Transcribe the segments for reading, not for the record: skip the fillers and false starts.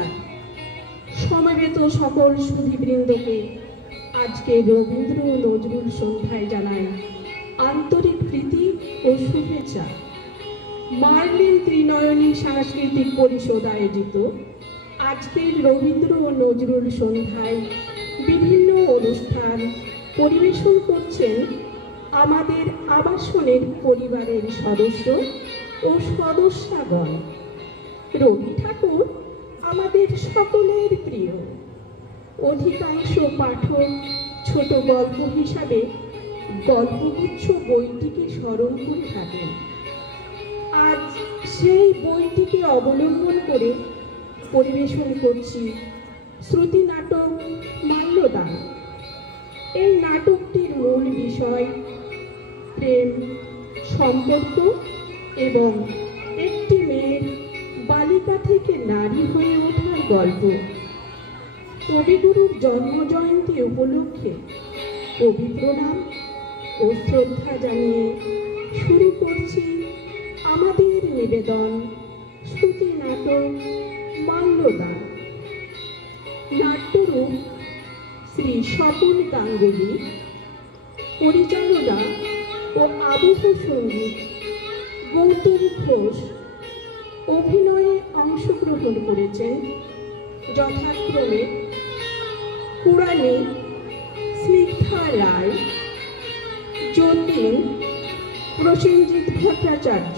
নমস্কার। সমবেত সকল সুধীবৃন্দকে আজকে রবীন্দ্র নজরুল সন্ধ্যায় জানাই আন্তরিক প্রীতি ও শুভেচ্ছা। মার্লিন ত্রিনয়নী সাংস্কৃতিক পরিষদ আয়োজিত আজকের রবীন্দ্র ও নজরুল সন্ধ্যায় বিভিন্ন অনুষ্ঠান পরিবেশন করছেন আমাদের আবাসনের পরিবারের সদস্য ও সদস্যগণ। রবি ঠাকুর আমাদের সকলের প্রিয়। অধিকাংশ পাঠক ছোট গল্প হিসাবে গল্পগুচ্ছ বইটিকে স্মরণ করে থাকেন। আজ সেই বইটিকে অবলম্বন করে পরিবেশন করছি শ্রুতি নাটক মাল্যদান। এই নাটকটির মূল বিষয় প্রেম, সম্পর্ক এবং একটি মেয়ের বালিকা থেকে নারী হয়ে ওঠার গল্প। কবিগুরুর জন্মজয়ন্তী উপলক্ষে কবি প্রণাম ও শ্রদ্ধা জানিয়ে শুরু করছি আমাদের নিবেদন শ্রুতি নাটক মাল্যদান। নাট্যরূপ শ্রী স্বপন গাঙ্গুলি, পরিচালনা ও আবহ সঙ্গীত গৌতম ঘোষ। অভিনয়ে অংশগ্রহণ করেছেন যথাক্রমে কুড়ানি স্নিগ্ধা রায়, যতীন প্রসেনজিৎ ভট্টাচার্য,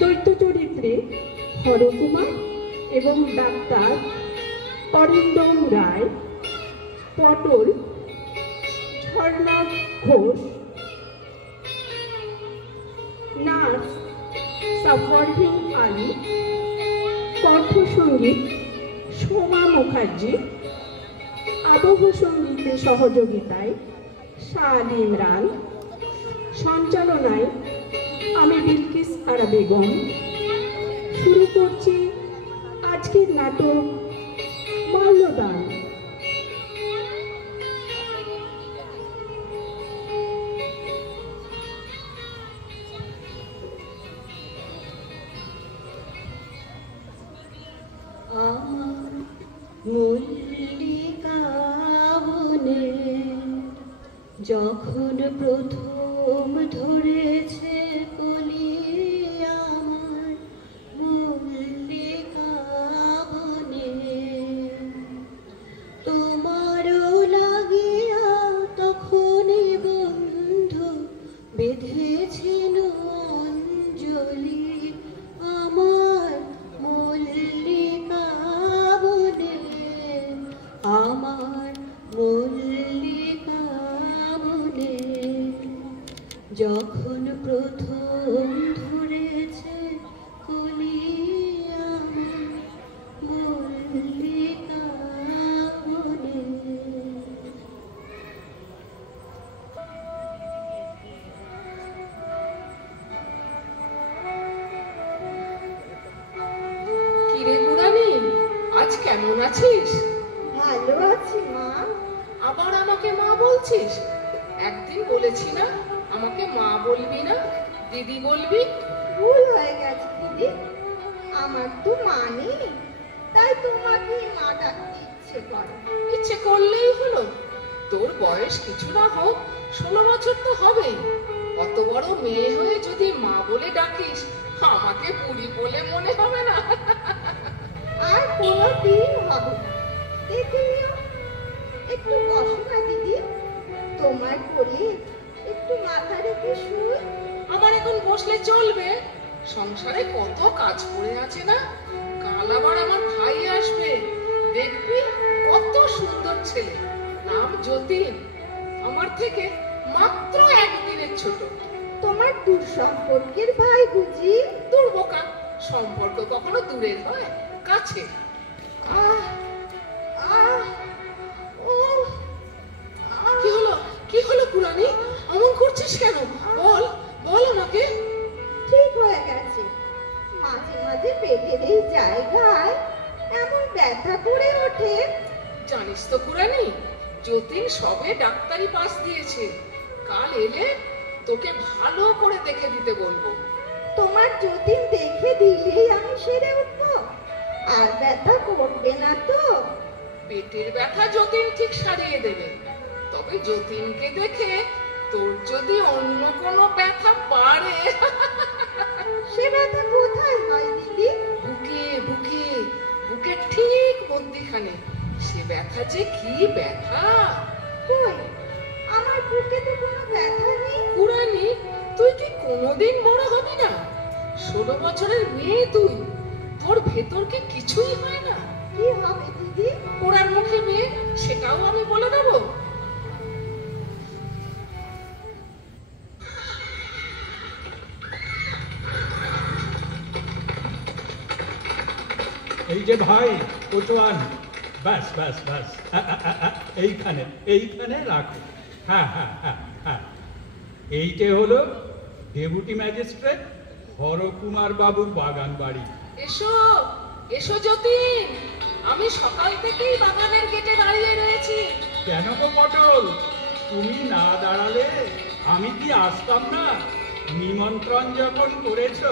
দৈত্য চরিত্রে হরকুমার এবং ডাক্তার অরিন্দম রায়, পটল ঝর্ণা ঘোষ, নার্স সাফওয়ারদিন আলী, কণ্ঠসঙ্গীত সোমা মুখার্জি, আবহ সঙ্গীতের সহযোগিতায় শাহ ইমরান, সঞ্চালনায় আমি বিলকিস আরা বেগম। শুরু করছি আজকের নাটক মাল্যদান। যখন প্রথম ধরেছে কলি আমার মল্লিকা বনে, তোমারও লাগিয়া তখনই বন্ধু বেঁধেছিল অঞ্জলি আমার মল্লিকা বনে, আমার মল্লিকা বনে। যখন প্রথম ধরেছে কলি আমার মল্লিকা বনে। কিরে কুড়ানি, আজ কেমন আছিস? ভালো আছি মা। আবার আমাকে মা বলছিস? একদিন বলেছি না আমাকে মা বলবি না, দিদি বলবি? ভুল হয়ে গেছে দিদি, আমার তো মা নেই, তাই তোমাকে মা ডাকতে ইচ্ছে করে। ইচ্ছে করলেই হলো? তোর বয়স কিছু না হোক 16 বছর তো হবেই। অত বড় মেয়ে হয়ে যদি মা বলে ডাকিস, আমাকে বুড়ি বলে মনে হবে না? আর কোনোদিন হবে না, দেখে নিও। একটু বসো না দিদি, তোমার কোলে একটু মাথা রেখে শুই। আমার এখন বসলে চলবে? সংসারে কত কাজ পড়ে আছে না? কাল আবার আমার ভাই আসবে, দেখবি কত সুন্দর ছেলে, নাম যতীন, আমার থেকে মাত্র 1 দিনের ছোট। তোমার দূর সম্পর্কের ভাই বুঝি? দূর বোকা, সম্পর্ক কখনো দূরের হয়, কাছে। আহ আহ ও কি হলো, কি হলো কুড়ানি? অমন করছিস কেন? বল বল আমাকে। ঠিক হয়ে গেছে, মাঝে মাঝে পেটের এই জায়গায় এমন ব্যথা করে ওঠে। জানিস তো কুড়ানি, যতীন সবে ডাক্তারি পাস দিয়েছে, কাল এলে তোকে ভালো করে দেখে দিতে বলবো। তোমার যতীন দেখে দিলেই আমি সেরে উঠবো? আর ব্যথা করবে না তো? পেটের ব্যথা যতীন ঠিক সারিয়ে দেবে, তবে যতীনকে দেখে তোর যদি অন্য কোনো ব্যথা বাড়ে। সে ব্যথা কোথায় হয় দিদি? বুকে বুকে বুকের ঠিক মধ্যিখানে। সে ব্যথা যে কি ব্যথা! কই, আমার বুকে তো কোনো ব্যথা নেই। পুরানি, তুই কি কোনোদিন বড় হবি না? 16 বছরের মেয়ে তুই, তোর ভেতর কি কিছুই হয় না? কি হবে দিদি? পোড়ার মুখে মেয়ে, সেটাও আমি বলে দেবো? এই যে ভাই কোচওয়ান, ব্যাস ব্যাস ব্যাস, এইখানে এইখানে রাখো। হ্যাঁ হ্যাঁ হ্যাঁ হ্যাঁ, এইটে হলো ডেপুটি ম্যাজিস্ট্রেট হরকুমার বাবুর বাগান বাড়ি। এসো এসো যতীন, আমি সকাল থেকেই বাগানের গেটে দাঁড়িয়ে রয়েছি। কেন গো পটল, তুমি না দাঁড়ালে আমি কি আসতাম না? নিমন্ত্রণ যখন করেছো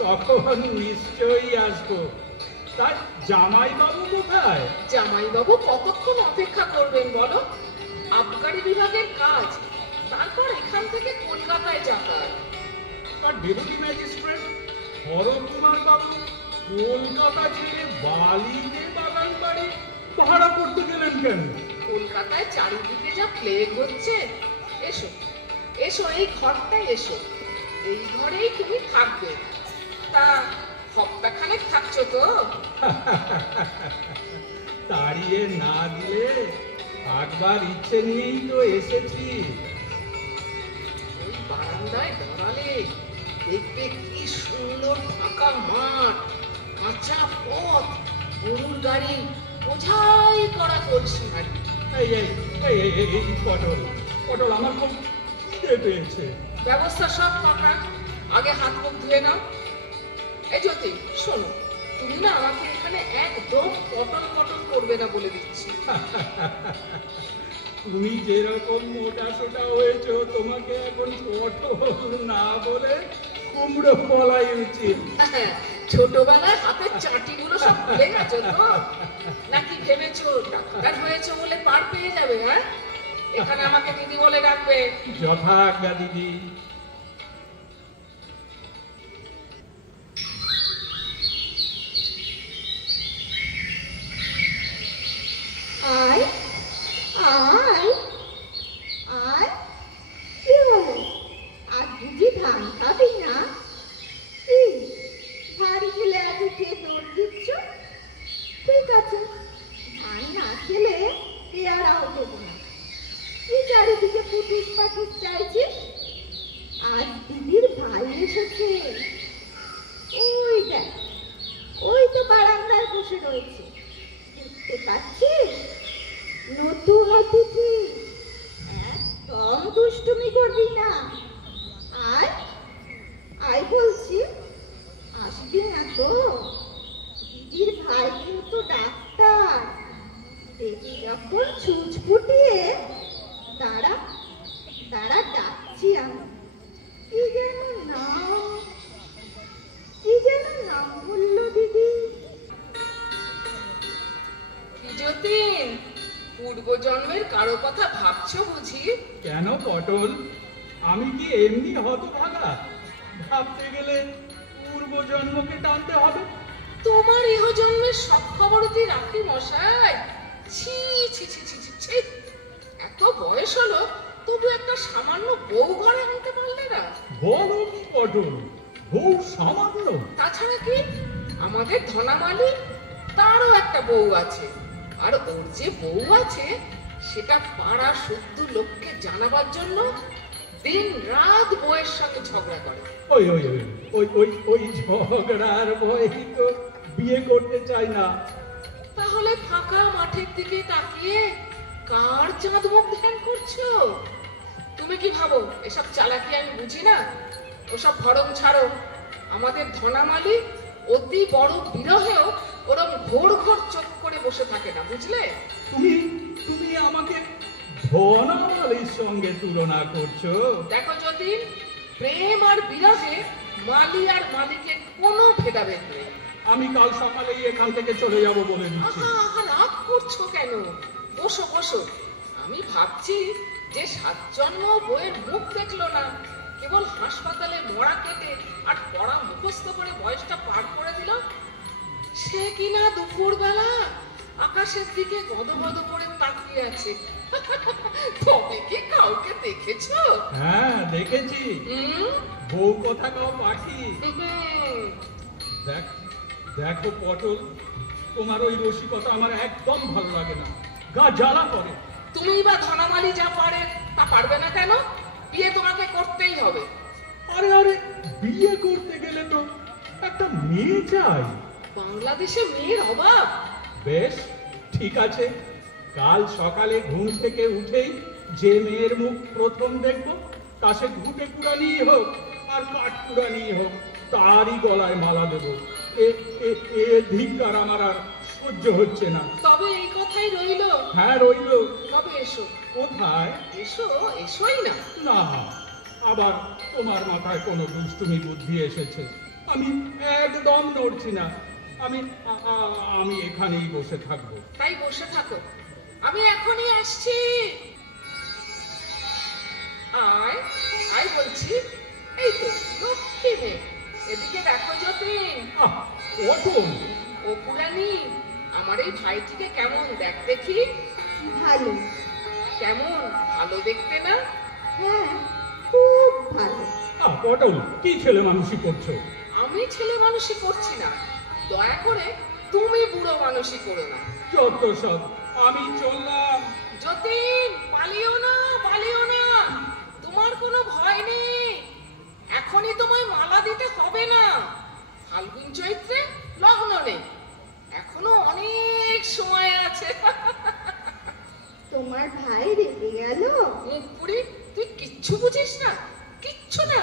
তখন নিশ্চয়ই আসবো। তাই জামাইবাবু কোথায়? জামাইবাবু কতক্ষণ অপেক্ষা করবেন বলো? আবগারি বিভাগের কাজ, তারপর এখান থেকে কলকাতায় যাতায়াত। আর ডেপুটি ম্যাজিস্ট্রেট হরকুমার বাবু কলকাতা ছেড়ে বালিতে বাগান বাড়ি ভাড়া করতে গেলেন কেন? কলকাতায় চারিদিকে যা প্লেগ হচ্ছে। এসো এসো, এই ঘরটায় এসো, এই ঘরেই তুমি থাকবে। তা সপ্তাহখানেক থাকছো তো? তাড়িয়ে না দিলে থাকবার ইচ্ছে নিয়েই তো এসেছি। ওই বারান্দায় দাঁড়ালে দেখবে কি সুন্দর ফাঁকা মাঠ, কাঁচা পথ, গরুর গাড়ি, বোঝাই করা কলসি হাঁড়ি। এই এই এই এই এই এই পটল পটল, আমার খুব খিদে পেয়েছে। ব্যবস্থা সব পাকা, আগে হাত মুখ ধুয়ে নাও। এই জ্যোতি শোনো, তুমি না আমাকে এখানে একদম পটল পটল করবে না বলে দিচ্ছি। তুমি যেরকম মোটা সোটা হয়েছো, তোমাকে এখন পটল না বলে কুমড়ো বলাই উচিত। ছোটবেলায় হাতের চাটিগুলো সব ভুলে গেছো তো? নাকি ভেবেছো ডাক্তার হয়েছে বলে পার পেয়ে যাবে? হ্যাঁ, এখানে আমাকে দিদি বলে ডাকবে। যথাজ্ঞা দিদি। আয় আয় আয়, কি হলো? আজ বুঝি ধান খাবি না? কি বাড়ি গেলে আজ উঠে দৌড় দিচ্ছ? ঠিক আছে, ধান না খেলে পেয়ারাও দেবো না। কি চারিদিকে পুটুস পাটুস চাইছিস? আজ দিদির ভাই এসেছে। ওই দেখ, ওই তো বারান্দায় বসে রয়েছে, দেখতে পাচ্ছিস? নতুন অতিথি, একদম দুষ্টুমি করবি না। আয় আয় বলছি, আসবি না তো? দিদির ভাই কিন্তু ডাক্তার, দেখি যখন ছুঁচ ফুটিয়ে। দাঁড়া দাঁড়া, ডাকছি আমি। কি যেন নাম, কি যেন নাম বললো দিদি? কি যতীন, পূর্বজন্মের কারো কথা ভাবছো বুঝি? কেন পটল, আমি কি এমনি হতভাগা? ভাবতে গেলে পূর্বজন্মকে টানতে হবে। তোমার ইহজন্মের সব খবর তুই রাখি মশাই? ছি ছি ছি ছি ছি ছি, এত বয়স হলো তবু একটা সামান্য বউ ঘরে আনতে পারলে না? বলো কি পটল, বউ সামান্য? তাছাড়া কি, আমাদের ধনামালি তারও একটা বউ আছে, আর ওর যে বউ আছে সেটা পাড়া 70 লোককে জানাবার জন্য দিন রাত বউয়ের সঙ্গে ঝগড়া করে। ওই ওই ওই ওই ওই ওই ঝগড়ার ভয়ে তো বিয়ে করতে চাই না। তাহলে ফাঁকা মাঠের দিকে তাকিয়ে কার চাঁদ মুখ ধ্যান করছো? তুমি কি ভাবো এসব চালাকি আমি বুঝি না? ওসব ভরম ছাড়ো। আমাদের ধনামালি অতি বড় বিরহেও ওরম ঘোর ঘোর চোখ করে বসে থাকে না, বুঝলে? তুমি তুমি আমাকে ধনামালির সঙ্গে তুলনা করছো? দেখো যতীন, প্রেম আর বিরহে মালি আর মালিকের কোনো ভেদাভেদ নেই। আমি কাল সকালেই এখান থেকে চলে যাব বলে দিচ্ছি। আহা আহা, রাগ করছো কেন? বসো বসো। আমি ভাবছি যে 7 জন্ম বইয়ের মুখ দেখলো না, কেবল হাসপাতালে মরা কেটে আর পড়া মুখস্থ করে বয়সটা পার করে দিল, সে কিনা দুপুরবেলা আকাশের দিকে গদগদ করে তাকিয়ে আছে। তবে কি কাউকে দেখেছো? হ্যাঁ দেখেছি, বউ কথা কাও পাখি। দেখো পটল, তোমার ওই রসিকতা আমার একদম ভালো লাগে না, গা জ্বালা করে। তুমি বা ধনামালি যা পারে তা পারবে না কেন? বিয়ে তোমাকে করতেই হবে। আরে আরে, বিয়ে করতে গেলে তো একটা মেয়ে চাই। বাংলাদেশে মেয়ের অভাব। বেশ ঠিক আছে, কাল সকালে ঘুম থেকে উঠেই যে মেয়ের মুখ প্রথম দেখব, তা সে ঘুটে কুড়ানি হোক আর কাঠ কুড়ানি হোক, তারই গলায় মালা দেব। এ ধিক্কার আমার আর সহ্য হচ্ছে না। তবে এই কথাই রইল। হ্যাঁ রইল। তবে এসো। কোথায়? এসো, এসোই না। না, আবার তোমার মাথায় কোনো দুষ্টুমি বুদ্ধি এসেছে। আমি একদম নড়ছি না, আমি এখানেই বসে থাকবো। তাই বসে থাকো, আমি এখনই আসছি। আয় আয় বলছি। এই তো লক্ষ্মী মেয়ে, এদিকে দেখো যতীন। অটল, ও পুরানি, আমার এই ভাইটিকে কেমন দেখ দেখি। ভালো। কেমন ভালো দেখতে না? হ্যাঁ, খুব ভালো। অটল, কি ছেলে মানুষই করছো? আমি ছেলে মানুষই করছি না, দয়া করে তুমি বুড়ো মানুষই করো না। যত সব, আমি চললাম। যতীন, পালিও না, পালিও না, তোমার কোনো ভয় নেই। এখনই তোমায় মালা দিতে হবে না, ফাল্গুন চৈত্রে লগ্ন নেই, এখনো অনেক সময় আছে। তোমার ভাই রেগে গেল? মুখ পুরি, তুই কিচ্ছু বুঝিস না, কিচ্ছু না।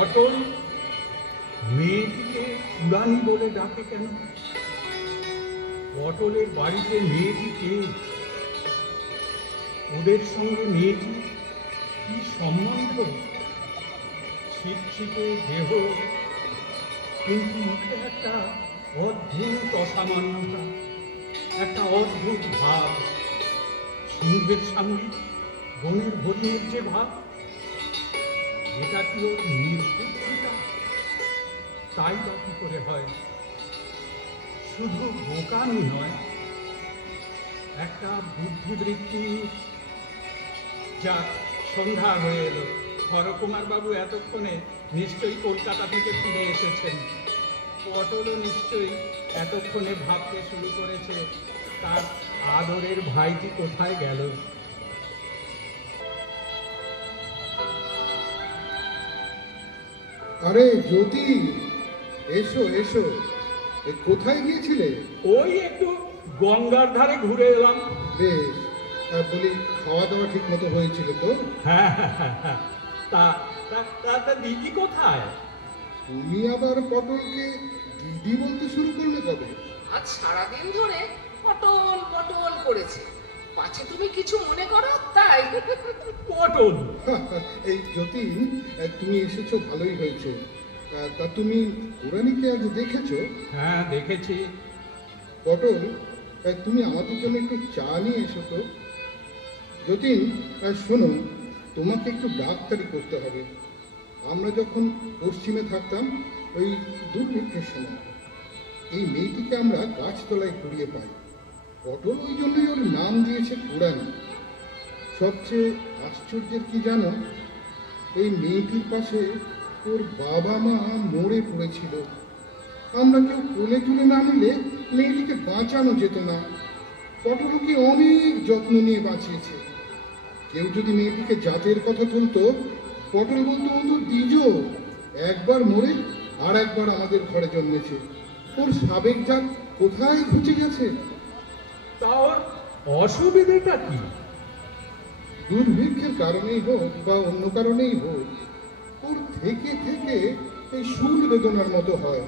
অটল মেয়েটিকে পুরানি বলে ডাকে কেন? অটলের বাড়িতে মেয়েটি কে? ওদের সঙ্গে মেয়েটি কি সম্বন্ধ? ছিটছিটে দেহ, কিন্তু মুখে একটা অদ্ভুত অসামান্যতা, একটা অদ্ভুত ভাব। সিংহের সামনে বনের হরিণের যে ভাব, এটা কি ওর নির্বুদ্ধিতা? তাই বা কি করে হয়? শুধু বোকামি নয়, একটা বুদ্ধিবৃত্তি। যা সন্ধ্যা হয়ে এলো, হরকুমার বাবু এতক্ষণে নিশ্চয়ই কলকাতা থেকে ফিরে এসেছেন। অটলও নিশ্চয়ই এতক্ষণে ভাবতে শুরু করেছে তার আদরের ভাইটি কোথায় গেল। আরে জ্যোতি, এসো এসো। কোথায় গিয়েছিলে? ওই একটু গঙ্গার ধারে ঘুরে এলাম। বেশ, বলি খাওয়া দাওয়া ঠিক মতো হয়েছিল তো? হ্যাঁ, তা দিদি কোথায়? তুমি আবার পটলকে দিদি বলতে শুরু করলে কবে? আজ সারাদিন ধরে পটল পটল করেছে, পাছে তুমি কিছু মনে করো তাই। পটল? এই যতীন, তুমি এসেছো ভালোই হয়েছে। তা তুমি পুরানিকে আজ দেখেছো? হ্যাঁ দেখেছি। পটল, তুমি আমাদের জন্য একটু চা নিয়ে এসো তো। যতীন, শোনো, তোমাকে একটু ডাক্তারি করতে হবে। আমরা যখন পশ্চিমে থাকতাম, ওই দুর্ভিক্ষের সময় এই মেয়েটিকে আমরা গাছতলায় কুড়িয়ে পাই। পটল ওই জন্যই ওর নাম দিয়েছে পুরানি। সবচেয়ে আশ্চর্যের কি জানো, এই মেয়েটির পাশে ওর বাবা মা মরে পড়েছিল। আমরা কেউ কোলে তুলে না নিলে মেয়েটিকে বাঁচানো যেত না। পটলকে অনেক যত্ন নিয়ে বাঁচিয়েছে। কেউ যদি মেয়েটিকে জাতের কথা তুলতো, পটল বলতো ও তো দ্বিজ, একবার মরে আর একবার আমাদের ঘরে জন্মেছে। ওর সাবেক জাত কোথায় ঘুচে গেছে? তা ওর অসুবিধাটা কি? দুর্ভিক্ষের কারণেই হোক বা অন্য কারণেই হোক, ওর থেকে থেকে এই শুল বেদনার মতো হয়।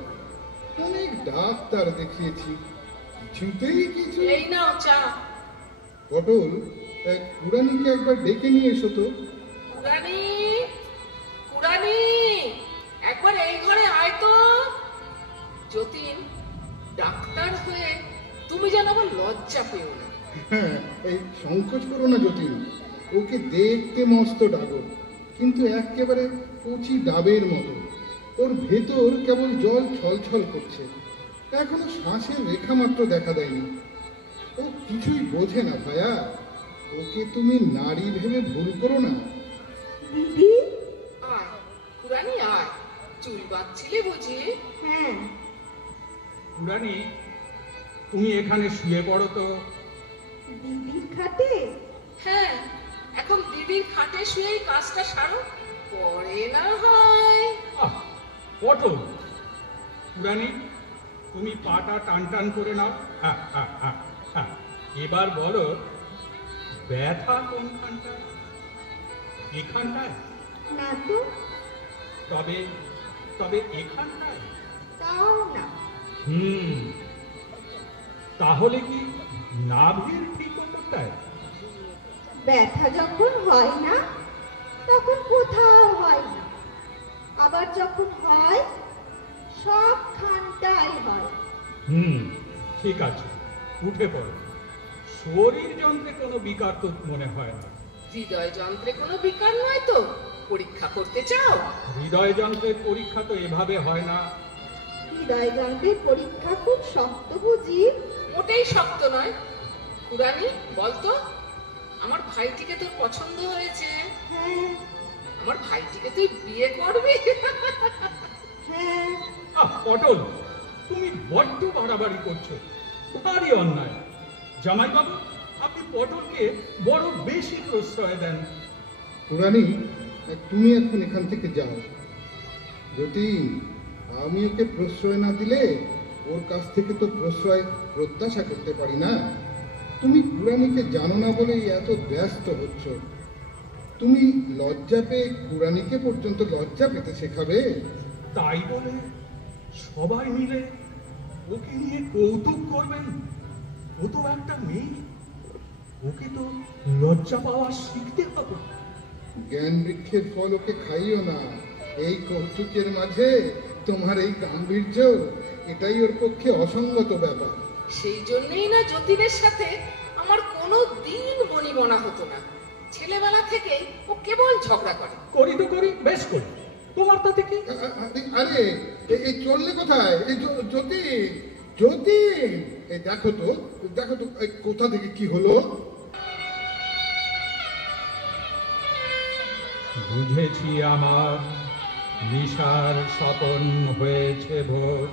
অনেক ডাক্তার দেখিয়েছি, কিছুতেই কিছু। এই নাও চা। পটল, কুড়ানিকে একবার ডেকে নিয়ে এসো তো। কুড়ানি, কুড়ানি, একবার এই ঘরে আয় তো। যতীন, ডাক্তার হয়ে তুমি যেন আবার লজ্জা পেও না। হ্যাঁ, এই সংকোচ করো না যতীন। ওকে দেখতে মস্ত ডাগর, কিন্তু একেবারে কচি ডাবের মতো। ওর ভেতর কেবল জল ছলছল করছে, এখনো শ্বাসের রেখা মাত্র দেখা দেয়নি। ও কিছুই বোঝে না ভায়া। ওকে তুমি নারী ভেবে ভুল করো না। দিদি। আয় কুড়ানি, আয়। চুল বাঁধছিলে বুঝি? হ্যাঁ। কুড়ানি, তুমি এখানে শুয়ে পড়ো তো। দিদির খাটে? হ্যাঁ, এখন দিদির খাটে শুয়েই কাজটা সারো, পরে না হয়। আহ, পটল, কুড়ানি, তুমি পাটা টান টান করে নাও। হ্যাঁ হ্যাঁ হ্যাঁ হ্যাঁ। এবার বলো, ব্যথা কোনখানটায়? এখানটায়? না তো। তবে তবে এখানটায়? তাও না। তাহলে কি নাভির ঠিক ওপরটায়? ব্যথা যখন হয় না তখন কোথাও হয় না, আবার যখন হয় সবখানটাই হয়। ঠিক আছে, উঠে পড়ো। শরীর যন্ত্রে কোনো বিকার তো মনে হয় না। হৃদয় যন্ত্রে কোনো বিকার নয় তো? পরীক্ষা করতে চাও? হৃদয় যন্ত্রের পরীক্ষা তো এভাবে হয় না। হৃদয় যন্ত্রের পরীক্ষা খুব শক্ত বুঝি? মোটেই শক্ত নয়। কুড়ানি, বলতো, আমার ভাইটিকে তোর পছন্দ হয়েছে? হ্যাঁ। আমার ভাইটিকে তুই বিয়ে করবি? হ্যাঁ। পটল, তুমি বড্ড বাড়াবাড়ি করছো, ভারী অন্যায়। জামাইবাবু, আপনি পটলকে বড় বেশি প্রশ্রয় দেন। কুড়ানি, তুমি এখন এখান থেকে যাও। যতীন, আমি ওকে প্রশ্রয় না দিলে ওর কাছ থেকে তো প্রশ্রয় প্রত্যাশা করতে পারি না। তুমি কুড়ানিকে জানো না বলেই এত ব্যস্ত হচ্ছ। তুমি লজ্জা পেয়ে কুড়ানিকে পর্যন্ত লজ্জা পেতে শেখাবে? তাই বলে সবাই মিলে ওকে নিয়ে কৌতুক করবেন? ও তো একটা মেয়ে, ওকে তো লজ্জা পাওয়া শিখতে হবে। জ্ঞান বৃক্ষের ফল ওকে খাইও না। এই কৌতুকের মাঝে তোমার এই গাম্ভীর্য, এটাই ওর পক্ষে অসঙ্গত ব্যাপার। সেই জন্যই না যতীনের সাথে আমার কোনো দিন বনিবনা হতো না। ছেলেবেলা থেকেই ও কেবল ঝগড়া করে। করি তো করি, বেশ করি, তোমার তাতে কি? আরে, এই চললে কোথায়? এই যতীন, যতীন, এই দেখো তো, দেখো তো কোথা থেকে কি হলো। বুঝেছি আমার নিশার স্বপন হয়েছে ভোর।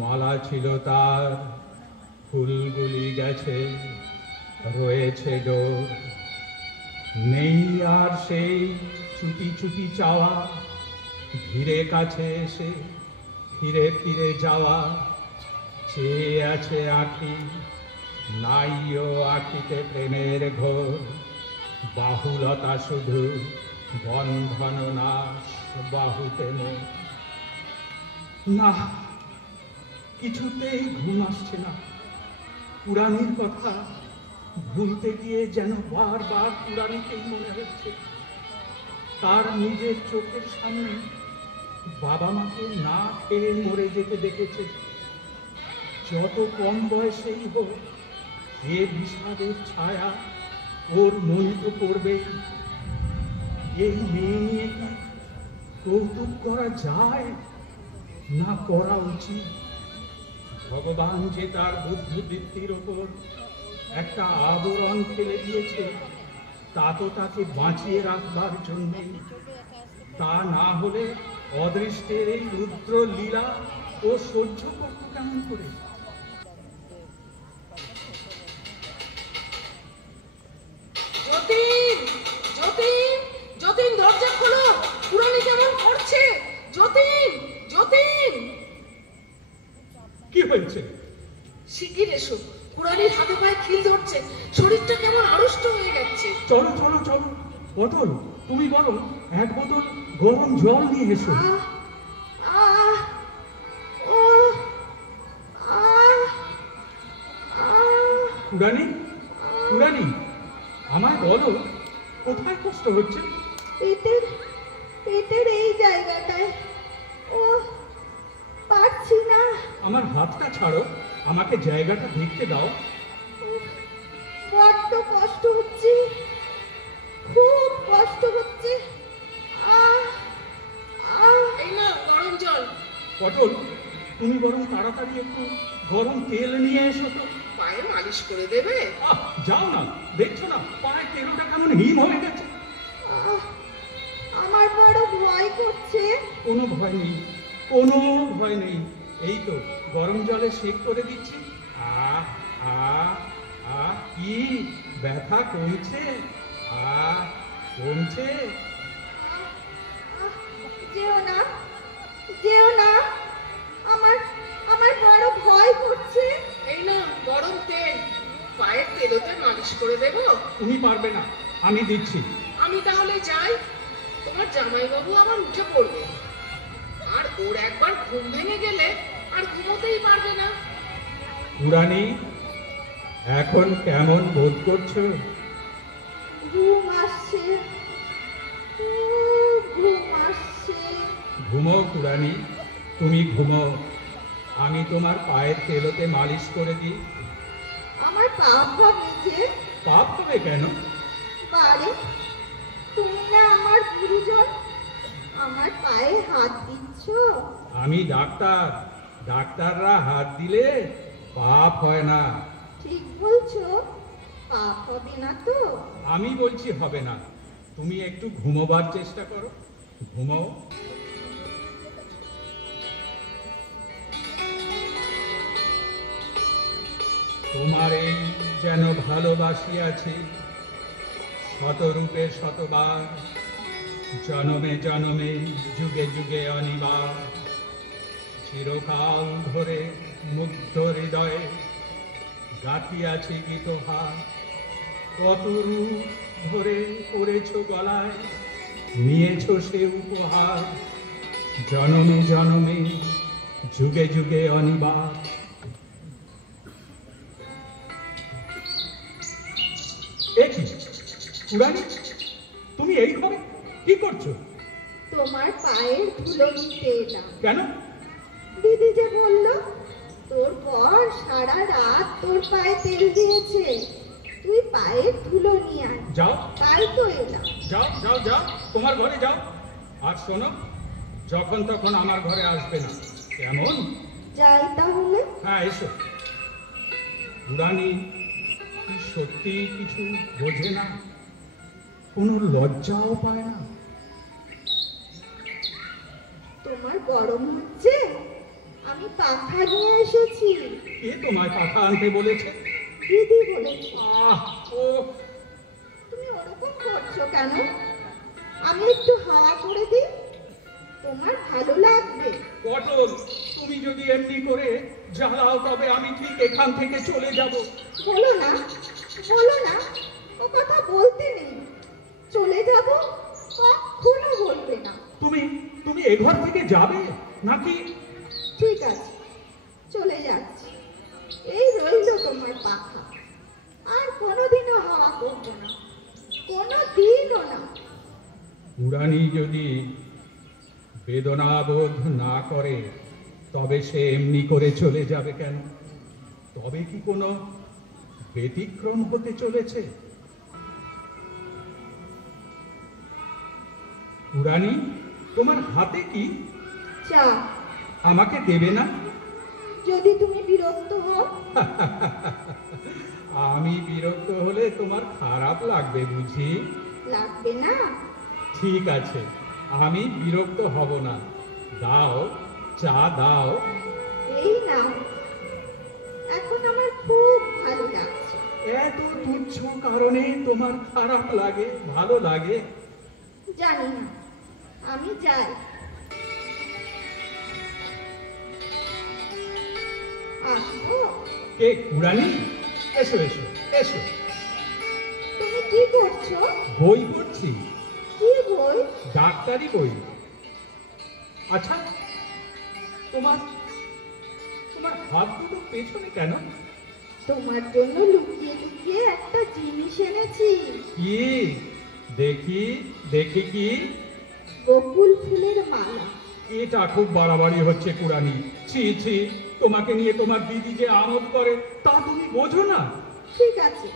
মালা ছিল তার, ফুলগুলি গেছে, রয়েছে ডোর। নেই আর সেই চুপি চুপি চাওয়া, ধীরে কাছে এসে ফিরে ফিরে যাওয়া। চেয়ে আছে আঁখি, নাই ও আঁখিতে প্রেমের ঘোর। বাহুলতা শুধু, বন্ধন নাশ বাহুতে মোর। না, কিছুতেই ঘুম আসছে না। পুরাণীর কথা ভুলতে গিয়ে যেন বারবার পুরাণীকেই মনে হচ্ছে। তার নিজের চোখের সামনে বাবা মাকে না খেয়ে মরে যেতে দেখেছে। যত কম বয়সেই হোক, এ বিষাদের ছায়া ওর মনে তো পড়বে। এই মেয়ে নিয়ে কি কৌতুক করা যায়, না করা উচিত? ভগবান যে তার বুদ্ধিবৃত্তির ওপর একটা আবরণ ফেলে দিয়েছে, তা তো তাকে বাঁচিয়ে রাখবার জন্যে। তা না হলে অদৃষ্টের এই রুদ্র লীলা ও সহ্য করত কেমন করে? যতীন, যতীন, যতীন, দরজা খোলো। পুরানি কেমন করছে? যতীন, যতীন। কি হয়েছে? শিগগির এসো। পুরানির হাতে পায়ে খিল ধরছে, শরীরটা কেমন আড়ষ্ট হয়ে গেছে। চলো চলো চলো। পটল, তুমি বলো, এক বোতল গরম জল নিয়ে এসো। পুরানি, পুরানি, আমায় বলো, কোথায় কষ্ট হচ্ছে? পেটের পেটের এই জায়গাটায়। ও, পারছি না। আমার হাতটা ছাড়ো, আমাকে জায়গাটা দেখতে দাও। উফ, বড্ড কষ্ট হচ্ছে, খুব কষ্ট হচ্ছে। আহ আহ এই না গরম জল। পটল, তুমি বরং তাড়াতাড়ি একটু গরম তেল নিয়ে এসো তো। পায়ে মালিশ করে দেবে? আহ, যাও না, দেখছো না পায়ে তেলটা কেমন হিম হয়ে গেছে। আহ, আমার বড় ভয় করছে। কোনো ভয় নেই, কোনো ভয় নেই। এই তো গরম জলে সেক করে দিচ্ছি। আহ আহ আহ, কি ব্যথা কমছে? আহ, কমছে। যেও না, যেও না, আমার আমার বড় ভয় করছে। এই না গরম তেল, পায়ের তেলোতে মালিশ করে দেবো। তুমি পারবে না, আমি দিচ্ছি। আমি তাহলে যাই, তোমার জামাইবাবু আবার উঠে পড়বে, আর ওর একবার ঘুম ভেঙে গেলে আর ঘুমোতেই পারবে না। পুরানি, এখন কেমন বোধ করছো? ঘুম আসছে, খুব ঘুম আসছে। ঘুমো পুরানি, তুমি ঘুমো। আমি তোমার পায়ের তেলোতে মালিশ করে দিই। আমার পাপ হবে যে। পাপ হবে কেন? পারে, তুমি না আমার গুরুজন, আমার পায়ে হাত দিচ্ছ। আমি ডাক্তার, ডাক্তাররা হাত দিলে পাপ হয় না। ঠিক বলছো, পাপ হবে না তো? আমি বলছি হবে না। তুমি একটু ঘুমোবার চেষ্টা করো, ঘুমো। তোমার এই যেন ভালোবাসিয়াছি শতরূপে শতবার, জনমে জনমে যুগে যুগে অনিবার। চিরকাল ধরে মুগ্ধ হৃদয়ে গাথিয়াছি গীতহার। কত রূপ ধরে করেছ গলায়, নিয়েছ সে উপহার। জনমে জনমে যুগে যুগে অনিবার। এ কি পুরানি, তুমি এই ঘরে কি করছো? তোমার পায়ের ধুলো নিতে এলাম। কেন? দিদি যে বললো তোর বর সারা রাত তোর পায়ে তেল দিয়েছে, তুই পায়ের ধুলো নিয়ে আয়। যাও, তাই তো এলাম। যাও যাও যাও, তোমার ঘরে যাও। আর শোনো, যখন তখন আমার ঘরে আসবে না, কেমন? যাই তাহলে। হ্যাঁ, এসো। পুরানি কি সত্যি কিছু বোঝে না, কোনো লজ্জাও পায় না? তোমার গরম হচ্ছে, আমি পাখা নিয়ে এসেছি। কে তোমায় পাখা আনতে বলেছে? দিদি বলেছে। আহ, ও, তুমি ওরকম করছো কেন? আমি একটু হাওয়া করে দিই, তোমার ভালো লাগবে। পটল, তুমি যদি এমনি করে জ্বালাও তবে আমি ঠিক এখান থেকে চলে যাব। বলো না, বলো না, ও কথা বলতে নেই। চলে যাব, কখনো বলবে না। তুমি তুমি এ ঘর থেকে যাবে নাকি? ঠিক আছে, চলে যাচ্ছি। এই রইল তোমার পাখা, আর কোনোদিনও হাওয়া করবো না, কোনোদিনও না। পুরানি যদি বেদনা বোধ না করে তবে সে এমনি করে চলে যাবে কেন? তবে কি কোনো ব্যতিক্রম হতে চলেছে? পুরানি, তোমার হাতে কি? চা। আমাকে দেবে না? যদি তুমি বিরক্ত হও। আমি বিরক্ত হলে তোমার খারাপ লাগবে বুঝি? লাগবে না। ঠিক আছে, আমি বিরক্ত হব না। দাও, চা দাও। এই নাও, এখন আমার খুব ভালো লাগছে। এত তুচ্ছ কারণে তোমার খারাপ লাগে, ভালো লাগে? জানি না, আমি যাই। আসবো? কে পুরানি? এসো এসো এসো। তুমি কি করছো? বই পড়ছি। কি বই? ডাক্তারি বই। আচ্ছা, তোমার তোমার হাত দুটো পেছনে কেন? তোমার জন্য লুকিয়ে লুকিয়ে একটা জিনিস এনেছি। কি? দেখি দেখি কি? বকুল ফুলের মালা। এটা খুব বাড়াবাড়ি হচ্ছে কুড়ানি। ছি ছি, তোমাকে নিয়ে তোমার দিদি যে আমোদ করে তা তুমি বোঝো না? ঠিক আছে,